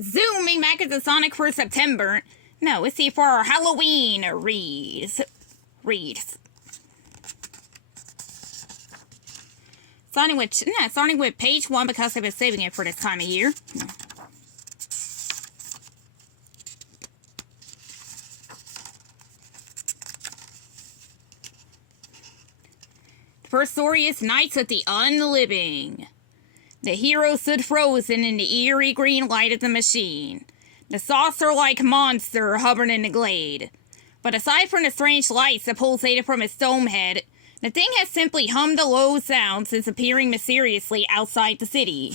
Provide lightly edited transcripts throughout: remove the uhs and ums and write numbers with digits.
Zooming back into Sonic for September. No, let's see for our Halloween reads. Starting with page 1 because I've been saving it for this time of year. The first story is Nights of the Unliving. The hero stood frozen in the eerie green light of the machine. The saucer-like monster hovered in the glade. But aside from the strange lights that pulsated from its dome head, the thing has simply hummed a low sound since appearing mysteriously outside the city.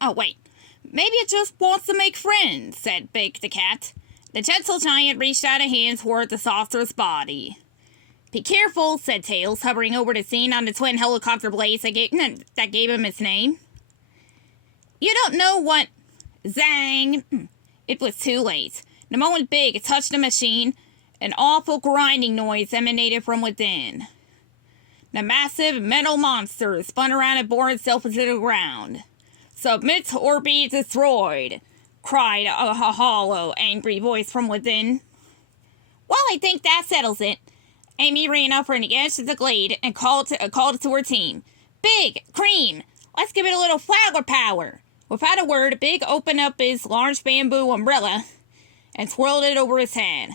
Oh wait, maybe it just wants to make friends, said Big the cat. The gentle giant reached out a hand toward the saucer's body. Be careful, said Tails, hovering over the scene on the twin helicopter blades that gave him his name. You don't know what... Zang! It was too late. The moment Big touched the machine, an awful grinding noise emanated from within. The massive metal monster spun around and bore itself into the ground. Submit or be destroyed, cried a hollow, angry voice from within. Well, I think that settles it. Amy ran up from the edge of the glade and called to her team. Big, Cream, let's give it a little flower power. Without a word, Big opened up his large bamboo umbrella and twirled it over his head.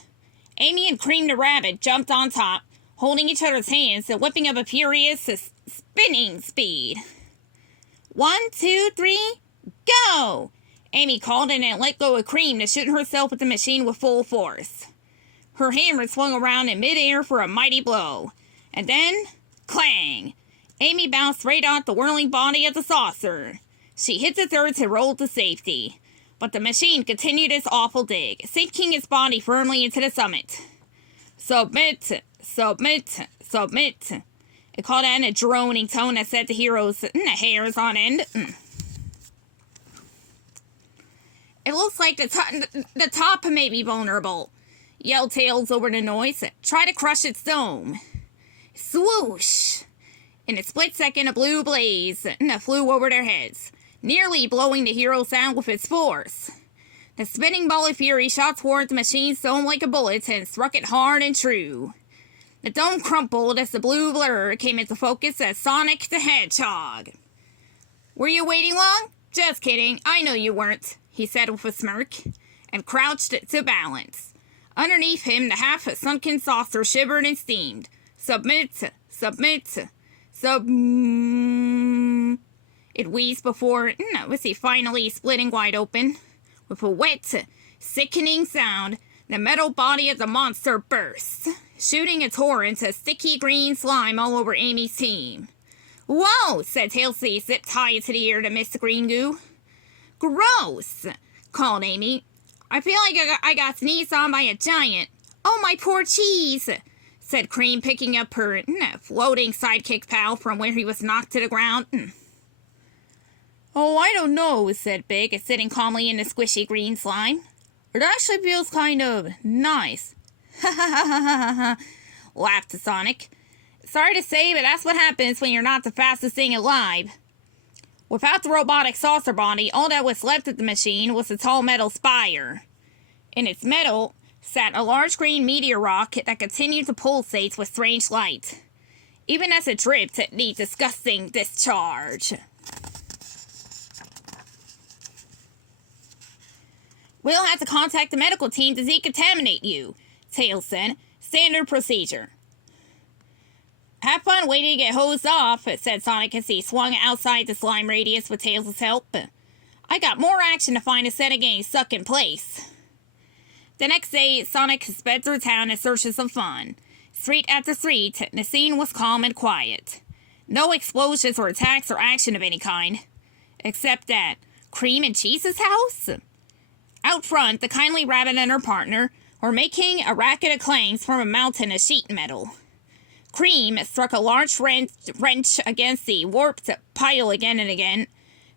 Amy and Cream the rabbit jumped on top, holding each other's hands and whipping up a furious spinning speed. 1, 2, 3, go! Amy called and then let go of Cream to shoot herself at the machine with full force. Her hammer swung around in midair for a mighty blow. And then, clang! Amy bounced right off the whirling body of the saucer. She hit the thirds and rolled to safety. But the machine continued its awful dig, sinking its body firmly into the summit. Submit, submit, submit. It called out in a droning tone that set the hero's hairs on end. It looks like the top may be vulnerable, yelled Tails over the noise. Try to crush its dome. Swoosh! In a split second, a blue blaze flew over their heads, nearly blowing the heroes out with its force. The spinning ball of fury shot toward the machine's dome like a bullet and struck it hard and true. The dome crumpled as the blue blur came into focus as Sonic the Hedgehog. Were you waiting long? Just kidding, I know you weren't, he said with a smirk, and crouched to balance. Underneath him, the half-sunken saucer shivered and steamed. Submit, submit, It wheezed before, finally splitting wide open. With a wet, sickening sound, the metal body of the monster burst, shooting a torrent of sticky green slime all over Amy's team. Whoa, said Tails, zipped high into the air to miss the green goo. Gross, called Amy. I feel like I got sneezed on by a giant. Oh, my poor cheese, said Cream, picking up her floating sidekick pal from where he was knocked to the ground. Oh, I don't know, said Big, sitting calmly in the squishy green slime. It actually feels kind of nice. Ha ha ha ha ha, laughed Sonic. Sorry to say, but that's what happens when you're not the fastest thing alive. Without the robotic saucer body, all that was left of the machine was a tall metal spire. In its middle sat a large green meteor rock that continued to pulsate with strange light, even as it dripped the disgusting discharge. We'll have to contact the medical team to decontaminate you, Tails said. Standard procedure. Have fun waiting to get hosed off, said Sonic as he swung outside the slime radius with Tails' help. I got more action to find instead of getting stuck in place. The next day, Sonic sped through town in search of some fun. Street after street, the scene was calm and quiet. No explosions or attacks or action of any kind. Except at Cream and Cheese's house? Out front, the kindly rabbit and her partner were making a racket of clangs from a mountain of sheet metal. Cream struck a large wrench against the warped pile again and again.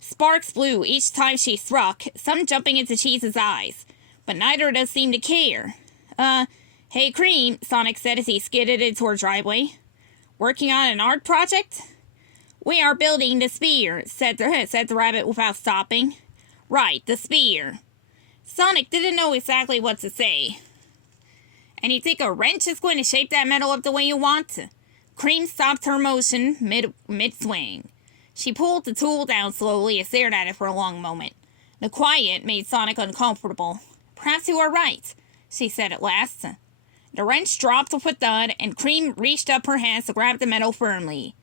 Sparks flew each time she struck, some jumping into Cheese's eyes, but neither of them seemed to care. Hey Cream, Sonic said as he skidded into her driveway. Working on an art project? We are building the spear, said the rabbit without stopping. Right, the spear. Sonic didn't know exactly what to say. And you think a wrench is going to shape that metal up the way you want? Cream stopped her motion mid-swing. She pulled the tool down slowly and stared at it for a long moment. The quiet made Sonic uncomfortable. Perhaps you are right, she said at last. The wrench dropped with a thud, and Cream reached up her hands to grab the metal firmly.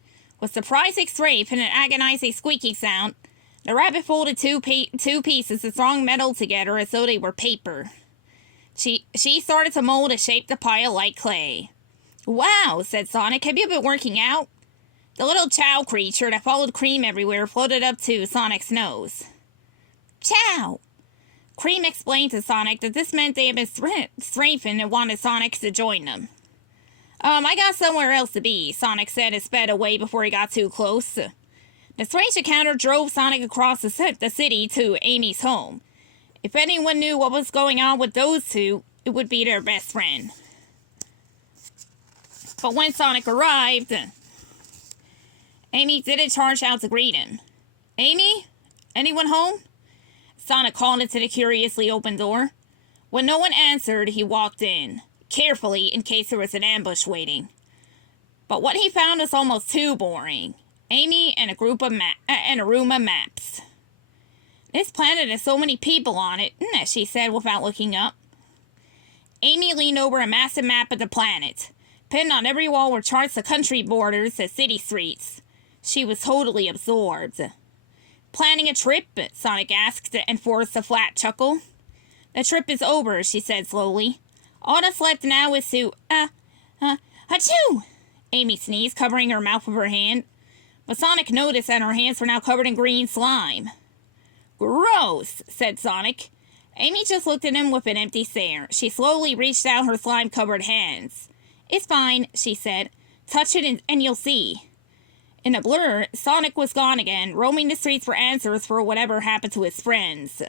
With surprising strength and an agonizing squeaking sound, the rabbit folded two pieces of strong metal together as though they were paper. She started to mold and shape the pile like clay. Wow, said Sonic, have you been working out? The little chow creature that followed Cream everywhere floated up to Sonic's nose. Chow! Cream explained to Sonic that this meant they had been strengthened and wanted Sonic to join them. I got somewhere else to be, Sonic said and sped away before he got too close. The strange encounter drove Sonic across the city to Amy's home. If anyone knew what was going on with those two, it would be their best friend. But when Sonic arrived, Amy didn't charge out to greet him. Amy? Anyone home? Sonic called into the curiously open door. When no one answered, he walked in, carefully in case there was an ambush waiting. But what he found was almost too boring. Amy and a room of maps. This planet has so many people on it, she said without looking up. Amy leaned over a massive map of the planet. Pinned on every wall were charts of country borders and city streets. She was totally absorbed. Planning a trip? Sonic asked and forced a flat chuckle. The trip is over, she said slowly. All that's left now is to, achoo! Amy sneezed, covering her mouth with her hand. But Sonic noticed that her hands were now covered in green slime. Gross, said Sonic. Amy just looked at him with an empty stare. She slowly reached out her slime-covered hands. It's fine, she said. Touch it and you'll see. In a blur, Sonic was gone again, roaming the streets for answers for whatever happened to his friends.